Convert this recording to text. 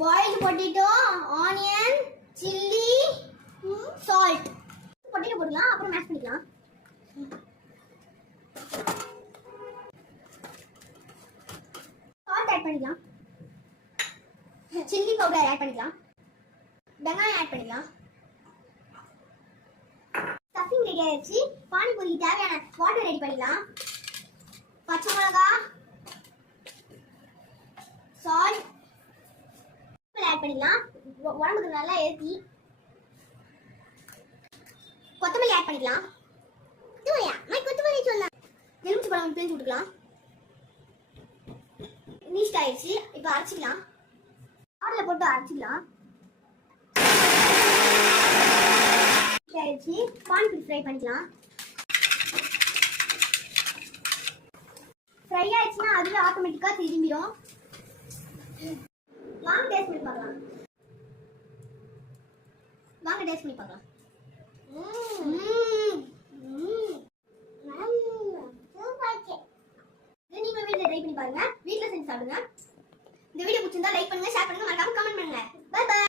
boiled potato, onion, chilli, salt. Potato போடலாம் அப்புறம் mash பண்ணிக்கலாம். Salt add பண்ணிக்கலாம். chilli powder add பண்ணிக்கலாம். வெங்காயம் add பண்ணிக்கலாம். ஸ்டஃபிங் ரெடி ஆயிடுச்சு. பானிபூரிக்கு தேவையான வாட்டர் ரெடி பண்ணிக்கலாம். பச்சை மிளகாய், சால்ட் ஆட் பண்ணிக்கலாம். உடம்புக்கு நல்லா ஏத்தி. கொத்தமல்லி ஆட் பண்ணிக்கலாம். கொத்தமல்லி சொல்லலாம். எலுமிச்சை பழம் பிழிஞ்சு விட்டுக்கலாம். நீஸ்ட் ஆயிடுச்சு. இப்போ அரைச்சிக்கலாம். ஆறில் போட்டு அரைச்சிக்கலாம். ஆயிடுச்சு. பானிபூரி ஃப்ரை பண்ணிக்கலாம். ஃப்ரை ஆயிடுச்சுன்னா அதுவே ஆட்டோமேட்டிக்காக திரும்பிடும். வாங்க டேஸ்ட் பண்ணி பார்க்கலாம். வாங்க டேஸ்ட் பண்ணி பார்க்கலாம். நீங்க வீட்ல ட்ரை பண்ணி பாருங்க. வீட்ல செஞ்சு சாப்பிடுங்க. இந்த வீடியோ பிடிச்சிருந்தா லைக் பண்ணுங்க, ஷேர் பண்ணுங்க, மறக்காம கமெண்ட் பண்ணுங்க. Bye by.